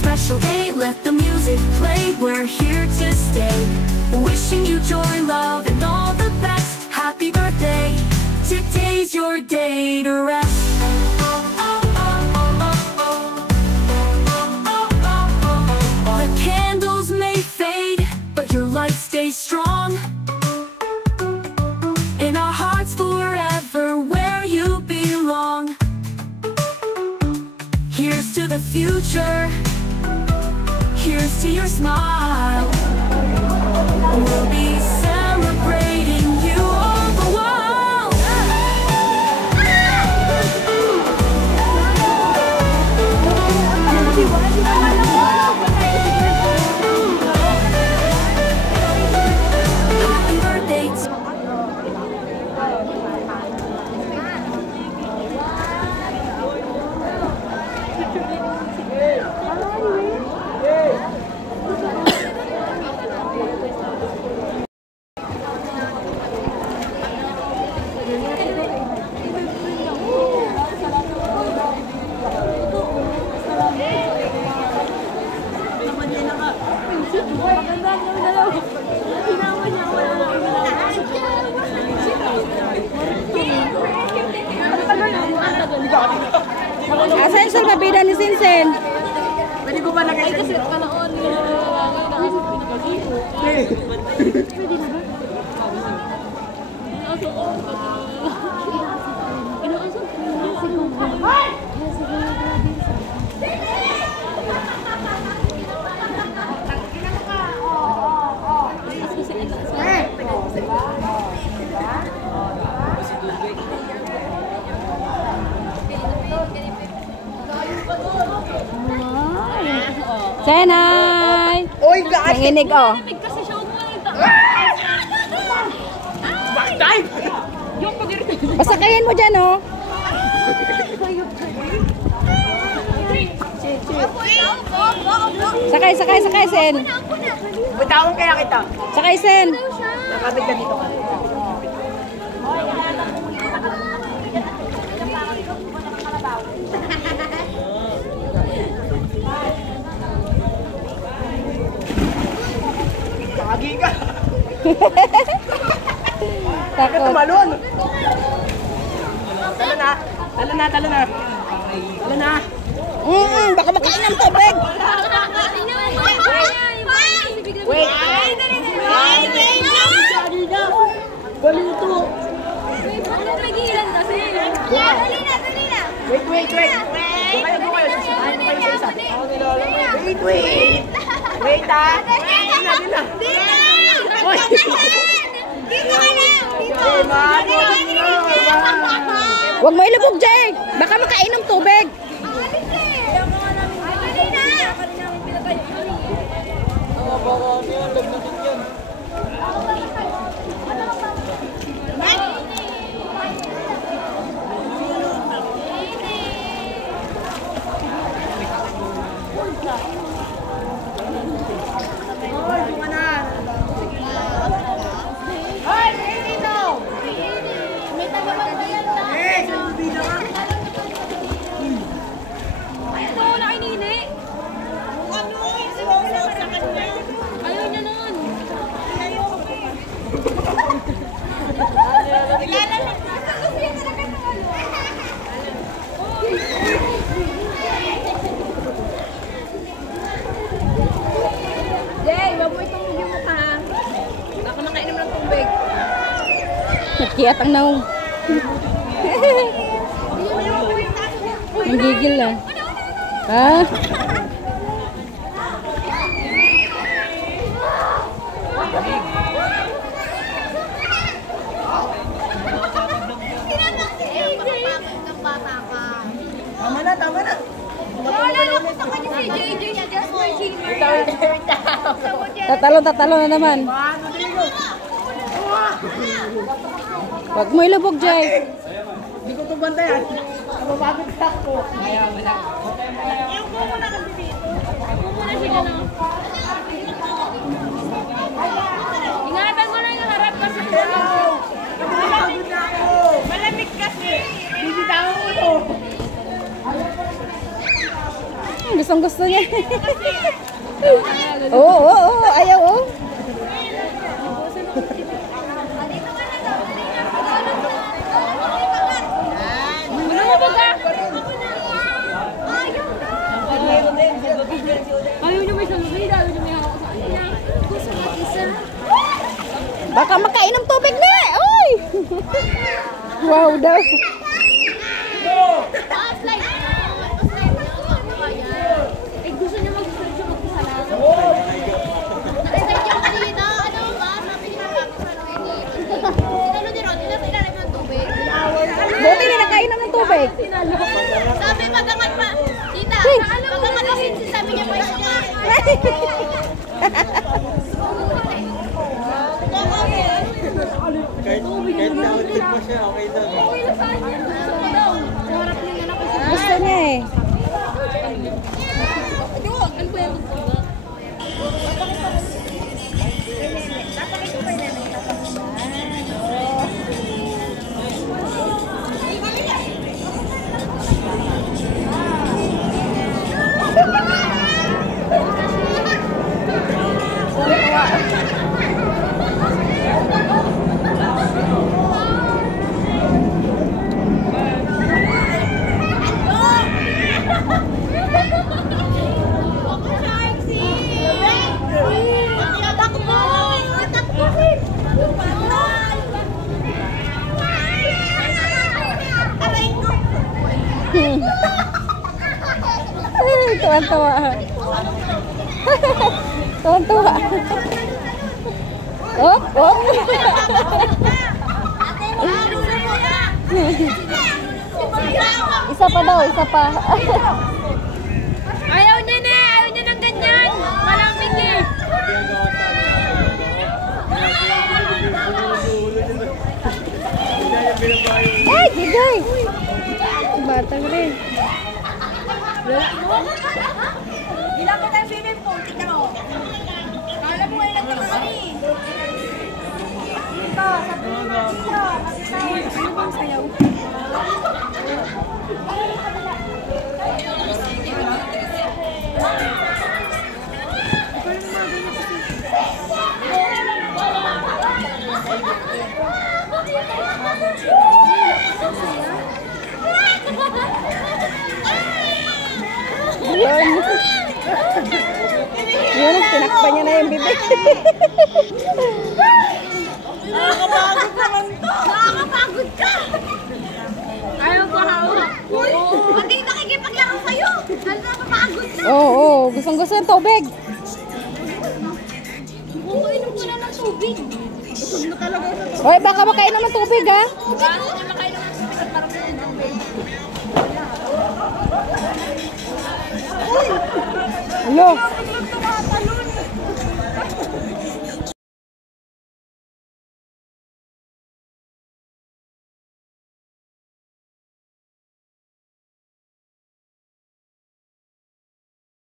special day, let the music play. We're here to stay, wishing you joy, love, and all the best. Happy birthday, today's your day to rest. The candles may fade, but your light stays strong in our hearts forever, where you belong. Here's to the future, here's to your smile. We'll be celebrating you all the while. Happy birthday to Asan yung sulmabida ni Sinsen? Pwede ko ba nakita? Ay, kasi panoon nila. Senay! Oy, guys! Nanginig, oh. Bakit? Pasakayin mo dyan, oh. Sakay, Sen. Bitawang kaya kita. Sakay, Sen. Nakabit ka dito. Kagi ka. Takot. Tumalon. Talo na. Baka makain ng tubig. Wait. Baluto. Dali na. Wait. Doon kayo. Sisipahan ko kayo sa isa. Wait. Wait, ah. Dali na. Dito ka na. Huwag mo ilubog, Jay. Baka makain ng tubig. Kiyat ang naong. Nanggigil na. Ha? Tama na. Naalala ko sa kanya si JJ niya, just my senior. Tatalo na naman. Huwag mo ilubog, Jay. Hindi ko ito bantayan. Mababagod sa ako. Ayaw mo na. Ayaw ko muna kasi dito. Ayaw ko muna sila lang. Ingatan mo na yung harap kasi. Mababagod na ako. Malamig kasi. Bibitaw ko ito. Gusto gustong gusto niya. Oo, ayaw oh. Ayaw niyo may salubida, ayaw niyo may hawak sa kanya. Gusto mo isa? Baka makainom tubig na. Uy! Wow daw. Slide. Eh, gusto niya mag-slide siya mag-isa lang. Nakita niyo kanina, ano ba? Sabi niya Tinalo ni Ron, nilalim ng tubig. Buti na nakainom ng tubig. Sabi, magangat pa. Tita, magangat kasi sabi niya pa isa ka. Kahit nauntik mo siya, okay daw. Gusto niya eh. Tuwan-tuwa. Tuwan-tuwa. Op, op. Isa pa daw, isa pa. Ayaw niya na, ayaw niya ng ganyan. Malamig eh. Ay, gigay. Batang rin. Bilang ko tayo swimming pool, tignan mo. Kala mo ay nagtamani. Dito, sa dito, dito. Ano bang sayaw? Yun. Yun, tinakpan niya na yung bibig. Nakakapagod naman to. Nakakapagod ka. Ayaw ko hawak. Hindi nakikipaglaro sa'yo. Nakakapagod na. Oo, gustong-gusto yung tubig. Inom ko na ng tubig. Hoy, baka makainom ng tubig ha. Hello.